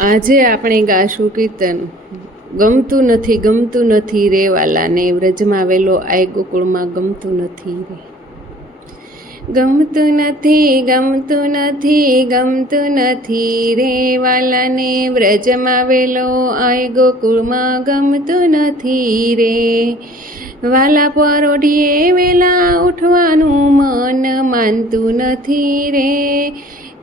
આજે આપણે ગાશું કીર્તન. ગમતું નથી ગમતું નથી રે વાલાને. વ્રજમાં આવેલો આય ગોકુળમાં ગમતું નથી રે. ગમતું નથી ગમતું નથી ગમતું નથી રે વાલાને. વ્રજમાં આવેલો આય ગોકુળમાં ગમતું નથી રે. વાલા પરોઢીએ વેલા ઉઠવાનું મન માનતું નથી રે.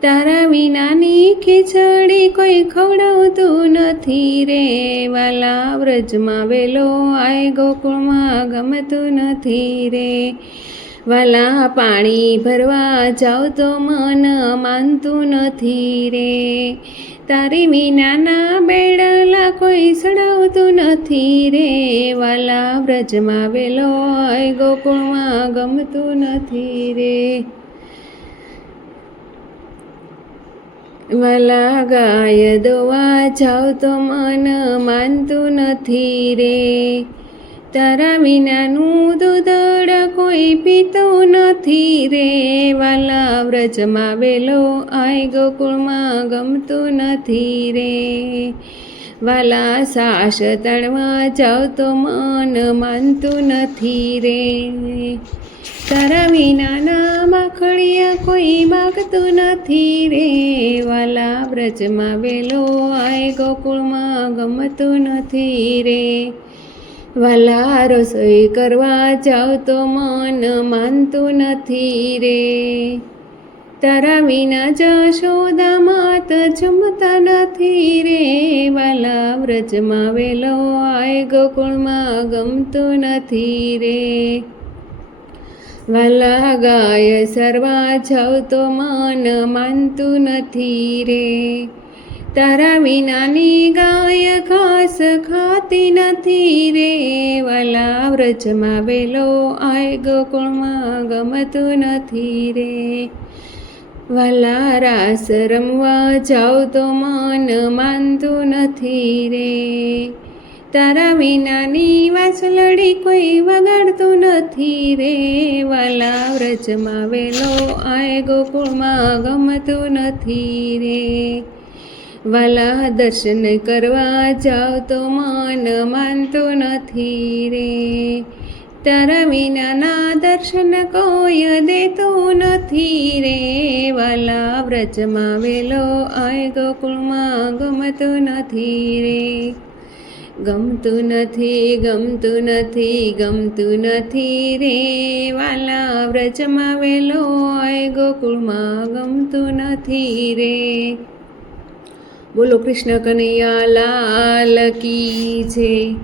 તારા વિનાની ખીચડી કોઈ ખવડાવતું નથી રે. વાલા વ્રજમાં વેલો આય ગોકુળમાં ગમતું નથી રે. વાલા પાણી ભરવા જાવ તો મન માનતું નથી રે. તારી વિનાના બેડલા કોઈ સડાવતું નથી રે. વાલા વ્રજમાં વેલો આય ગોકુળમાં ગમતું નથી રે. વાલા ગાય દોવા જાવ તો મન માનતું નથી રે. તારા વિનાનું દૂધડ કોઈ પીતું નથી રે. વાલા વ્રજમાં વેલો આય ગોકુળમાં ગમતું નથી રે. વાલા સાસ તણવા જાવ તો મન માનતું નથી રે. તારા વિનાના માખડિયા કોઈ માગતું નથી રે. વાલા વ્રજમાં વેલો આય ગોકુળમાં ગમતું નથી રે. વાલા રસોઈ કરવા જાવ તો મન માનતું નથી રે. તારા વિના જશોદા માત જમતા નથી રે. વાલા વ્રજમાં વેલો આય ગોકુળમાં ગમતું નથી રે. વાલા ગાય સરવા જાવ તો મન માનતું નથી રે તારા વિનાની ગાય ખાસ ખાતી નથી રે વાલા વ્રજમાં વેલો આય ગોકુળમાં ગમતું નથી રે વાલા રાસ રમવા જાવ તો મન માનતું નથી રે તારા વિનાની વાસલડી કોઈ વગાડતું નથી રે. વાલા વ્રજમાં વેલો આય ગોકુળમાં ગમતું નથી રે. વાલા દર્શન કરવા જાવ તો મન માનતું નથી રે. તારા વિનાના દર્શન કોઈ દેતું નથી રે. વાલા વ્રજમાં વેલો આય ગોકુળમાં ગમતું નથી રે. ગમતું નથી ગમતું નથી ગમતું નથી રે. વાલા વ્રજમાં વેલો ગોકુળમાં ગમતું નથી રે. બોલો કૃષ્ણ કનૈયા, લાલ કી છે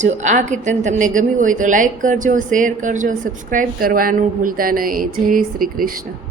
જો આ કીર્તન તમને ગમ્યું હોય તો લાઈક કરજો, શેર કરજો, સબસ્ક્રાઈબ કરવાનું ભૂલતા નહીં. જય શ્રી કૃષ્ણ.